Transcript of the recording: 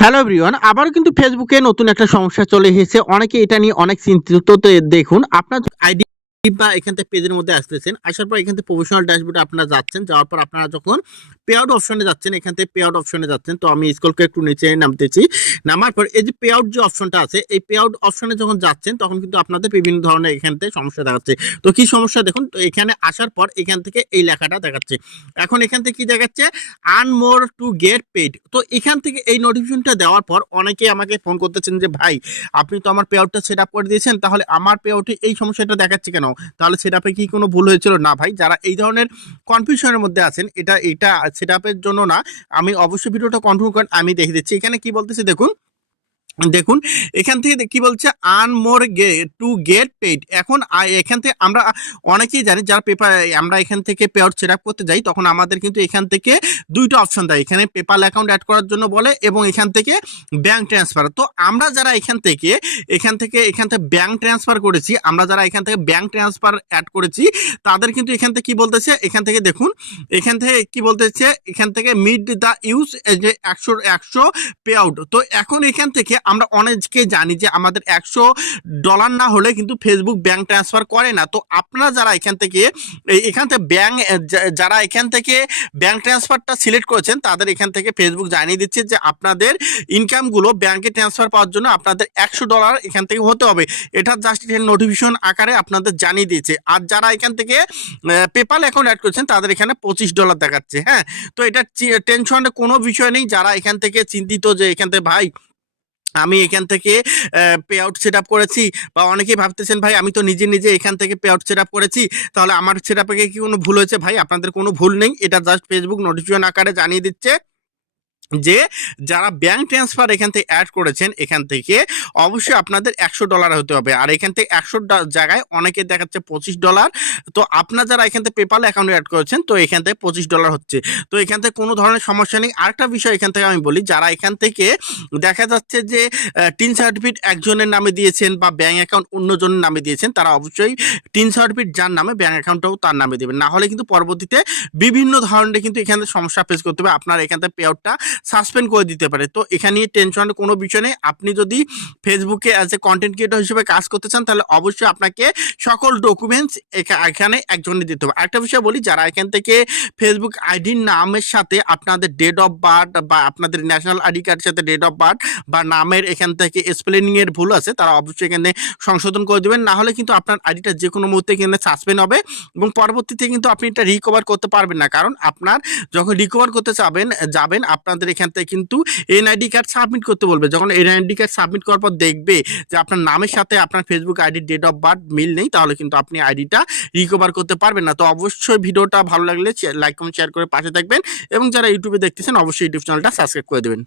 Hello everyone আবারও কিন্তু ফেসবুকে নতুন একটা সমস্যা চলে এসেছে। অনেকে এটা নিয়ে অনেক চিন্তিত দেখুন, আপনার আইডি বা এখান থেকে পেজের মধ্যে আসতেছেন, আসার পর এখান থেকে প্রফেশনাল ড্যাশবোর্ডে আপনারা যাচ্ছেন, যাওয়ার পর আপনারা যখন পে আউট অপশনে যাচ্ছেন, এখান থেকে পে আউট অপশনে যাচ্ছেন, তো আমি স্কুলকে একটু নিচে নামতেছি। নামার পর এই যে পে আউট যে অপশনটা আছে, এই পে আউট অপশনে যখন যাচ্ছেন, তখন কিন্তু আপনাদের বিভিন্ন ধরনের এখান থেকে সমস্যা দেখাচ্ছে। তো কি সমস্যা? দেখুন, তো এখানে আসার পর এখান থেকে এই লেখাটা দেখাচ্ছে। এখন এখান থেকে কি দেখাচ্ছে? Earn more to get paid তো এখান থেকে এই নোটিফিকেশনটা দেওয়ার পর অনেকে আমাকে ফোন করতেছেন যে, ভাই, আপনি তো আমার পে আউটটা সেট আপ করে দিয়েছেন, তাহলে আমার পে আউটে এই সমস্যাটা দেখাচ্ছে কেন? তাহলে সেট আপে কি কোনো ভুল হয়েছিল? না ভাই, যারা এই ধরনের কনফিউশনের মধ্যে আছেন, এটা এটা সেট জন্য না। আমি অবশ্যই ভিডিওটা কন্টিনিউ করেন, আমি দেখে দিচ্ছি। এখানে কি বলতেছি দেখুন দেখুন এখান থেকে কি বলছে আর্ন মোর গে টু গেট পেড এখন এখান থেকে আমরা অনেকেই জানি যারা পেপার আমরা এখান থেকে পে আউট সেট করতে যাই তখন আমাদের কিন্তু এখান থেকে দুইটা অপশন দেয় এখানে পেপাল অ্যাকাউন্ট অ্যাড করার জন্য বলে এবং এখান থেকে ব্যাঙ্ক ট্রান্সফার তো আমরা যারা এখান থেকে এখান থেকে এখান থেকে ব্যাঙ্ক ট্রান্সফার করেছি আমরা যারা এখান থেকে ব্যাঙ্ক ট্রান্সফার অ্যাড করেছি তাদের কিন্তু এখান থেকে কি বলতেছে এখান থেকে দেখুন এখান থেকে কি বলতেছে এখান থেকে মিড দ্য ইউজ যে একশো একশো পে আউট তো এখন এখান থেকে আমরা অনেকে জানি যে আমাদের একশো ডলার না হলে কিন্তু ফেসবুক ব্যাঙ্ক ট্রান্সফার করে না। তো আপনারা যারা এখান থেকে এখান থেকে ব্যাঙ্ক যারা এখান থেকে ব্যাংক ট্রান্সফারটা সিলেক্ট করেছেন, তাদের এখান থেকে ফেসবুক জানিয়ে দিচ্ছে যে আপনাদের ইনকামগুলো ব্যাঙ্কে ট্রান্সফার পাওয়ার জন্য আপনাদের একশো ডলার এখান থেকে হতে হবে। এটা জাস্ট নোটিফিকেশন আকারে আপনাদের জানিয়ে দিয়েছে। আর যারা এখান থেকে পেপাল অ্যাকাউন্ট অ্যাড করেছেন, তাদের এখানে পঁচিশ ডলার দেখাচ্ছে হ্যাঁ? তো এটা টেনশনের কোনো বিষয় নেই। যারা এখান থেকে চিন্তিত যে এখান থেকে, ভাই আমি এখান থেকে পে আউট সেট আপ করেছি। বা অনেকেই ভাবতেছেন, ভাই, আমি তো নিজে নিজে এখান থেকে পে আউট সেট আপ করেছি। তাহলে আমার সেট আপে কি কোনো ভুল হয়েছে? ভাই, আপনাদের কোনো ভুল নেই। এটা জাস্ট ফেসবুক নোটিফিকেশন আকারে জানিয়ে দিচ্ছে। যে যারা ব্যাংক ট্রান্সফার এখান থেকে অ্যাড করেছেন, এখান থেকে অবশ্যই আপনাদের একশো ডলার হতে হবে। আর এখান থেকে একশো জায়গায় অনেকে দেখাচ্ছে পঁচিশ ডলার তো আপনার যারা এখান থেকে পেপাল অ্যাকাউন্টে অ্যাড করেছেন, তো এখান থেকে পঁচিশ ডলার হচ্ছে। তো এখান থেকে কোনো ধরনের সমস্যা নেই। আরেকটা বিষয় এখান থেকে আমি বলি, যারা এখান থেকে দেখা যাচ্ছে যে টিন সার্টিফিকেট একজনের নামে দিয়েছেন বা ব্যাংক অ্যাকাউন্ট অন্যজনের নামে দিয়েছেন, তারা অবশ্যই টিন সার্টিফিকেট যার নামে ব্যাংক অ্যাকাউন্টটাও তার নামে দেবেন। না হলে কিন্তু পরবর্তীতে বিভিন্ন ধরনের কিন্তু এখানে সমস্যা ফেস করতে হবে। আপনার এখান থেকে পে আউটটা সাসপেন্ড করে দিতে পারে। তো এখানে টেনশনের কোনো বিষয় নেই। আপনি যদি ফেসবুকে অ্যাজ এ কন্টেন্ট ক্রিয়েটর হিসেবে কাজ করতে চান, তাহলে অবশ্যই আপনাকে সকল ডকুমেন্টস এখানে একজনে দিতে হবে। আরেকটা বিষয় বলি, যারা এখান থেকে ফেসবুক আইডির নামের সাথে আপনাদের ডেট অফ বার্থ বা আপনাদের ন্যাশনাল আইডি কার্ডের সাথে ডেট অফ বার্থ বা নামের এখান থেকে স্পেলিং এর ভুল আছে, তারা অবশ্যই এখানে সংশোধন করে দেবেন। না হলে কিন্তু আপনার আইডিটা যে কোনো মুহূর্তে এখানে সাসপেন্ড হবে এবং পরবর্তীতে কিন্তু আপনি এটা রিকভার করতে পারবেন না। কারণ আপনার যখন রিকভার করতে চাবেন, যাবেন, আপনাদের এখান থেকে কিন্তু এনআইডি কার্ড সাবমিট করতে বলবে। যখন এনআইডি কার্ড সাবমিট করার পর দেখবে যে আপনার নামের সাথে আপনার Facebook ID date of birth মিল নেই, তাহলে কিন্তু আপনি আইডিটা রিকভার করতে পারবেন না। তো অবশ্যই ভিডিওটা ভালো লাগলে লাইক কমেন্ট শেয়ার করে পাশে থাকবেন এবং যারা ইউটিউবে দেখতেছেন, অবশ্যই ইউটিউব চ্যানেলটা সাবস্ক্রাইব করে দেবেন।